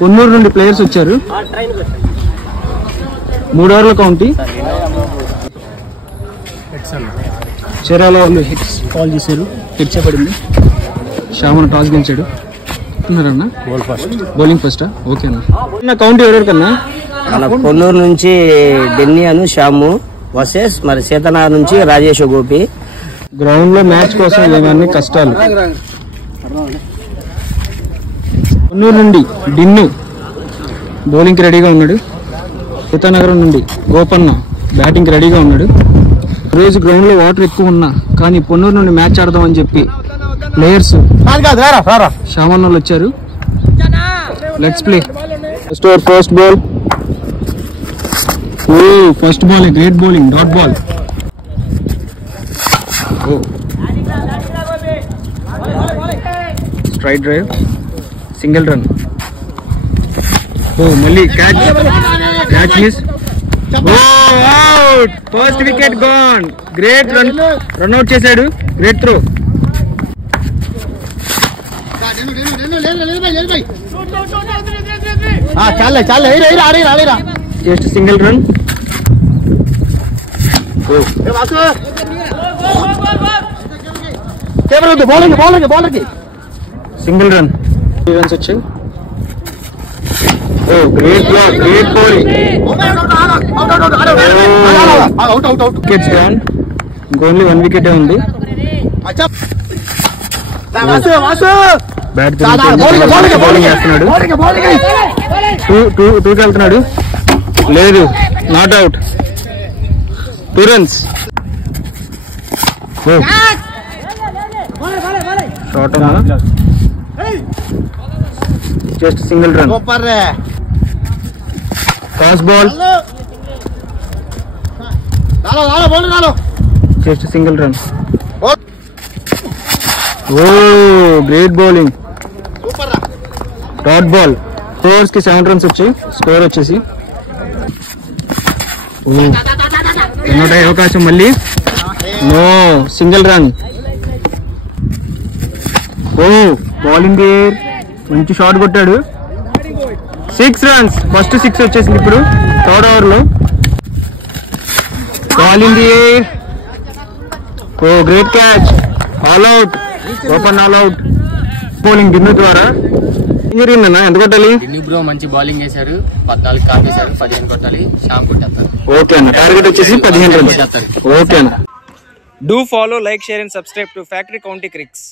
కొన్నూరు నుండి ప్లేయర్స్ వచ్చారు. 3 ఓవర్ల కౌంటీ. చీరాల వాళ్ళు హిట్స్ కాల్ చేశారు. హిట్స్ పడింది. శ్యామన్ టాస్ గెలిచాడు. అన్నారన్నా బౌలింగ్ ఫస్ట్. ఓకే అన్న కౌంటీ ఎవరెవరికన్నా? మన కొన్నూరు నుంచి డెన్నీ అను శ్యాము వర్సెస్ మరి సీతనగర్ నుంచి రాజేష్ గోపి. గ్రౌండ్ లో మ్యాచ్ కోసం ఏమన్నీ కష్టాలు. కొన్నూరు నుండి డిన్ను బౌలింగ్ కి రెడీగా ఉన్నాడు. సీతానగరం నుండి గోపన్న బ్యాటింగ్ కి రెడీగా ఉన్నాడు. రోజు గ్రౌండ్ లో వాటర్ ఎక్కువ ఉన్నా కానీ పొన్నూరు నుండి మ్యాచ్ ఆడదాం అని చెప్పి ప్లేయర్స్ శ్యామన్ వాళ్ళు వచ్చారు. Let's play. First ball. First ball great bowling. Dot ball. Straight drive. Single run. మళ్ళీ catch miss. Out. First wicket gone. Great run out చేశాడు. Great throw. Just single run. Single run. 3 runs వచ్చాయి. Great block. Great bowling. Wickets gone. Only 1 wicket ఉంది. Bat bowling చేస్తున్నాడు. 2కి వెళ్తున్నాడు. లేదు, not out. 2 runs. Short అన్నా. Just single run. Fast ball. Just single run. Great bowling. Dot ball. 4 overs కి 7 runs వచ్చాయి. Score వచ్చేసి రన్అట్ అయ్యే అవకాశం. మళ్ళీ no. Single run. Bowling gear. మంచి షాట్ కొట్టాడు. 6 runs. ఫస్ట్ 6 వచ్చేసింది ఇప్పుడు 3rd over లో. Ball in the air. Great catch. All out. Open all out. Bowling దిన్ను ద్వారా. జరిగిందన్నా ఎంత కొట్టాలి? బ్రో మంచి బౌలింగ్ చేశారు. 14 కాపేశారు. 15 కొట్టాలి. శ్యామ్ కొట్టేస్తారు. ఓకే అన్న. టార్గెట్ వచ్చేసి 15 runs. ఓకే అన్న. Do follow, like, share and subscribe to Factory County Cricks.